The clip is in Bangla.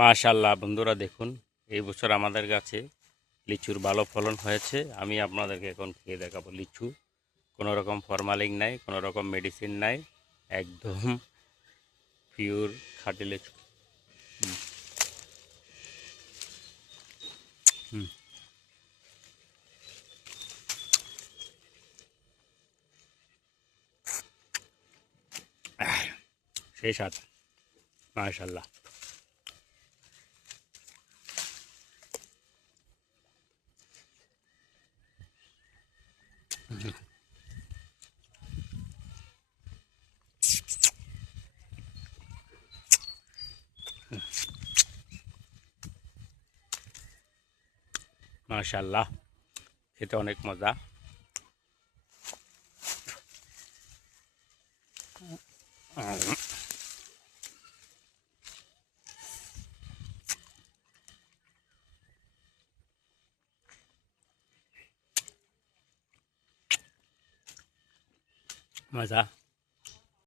মাশাআল্লাহ বন্ধুরা দেখুন, এই বছর আমাদের গাছে লিচুর ভালো ফলন হয়েছে। আমি আপনাদেরকে এখন খেয়ে দেখাবো লিচু। কোনো রকম ফরমালিন নাই, কোনো রকম মেডিসিন নাই, একদম পিওর খাঁটি লিচু। হুম, হুম, সেই স্বাদ। মাশাআল্লাহ। মাশাআল্লাহ, খেতে অনেক মজা। মজা।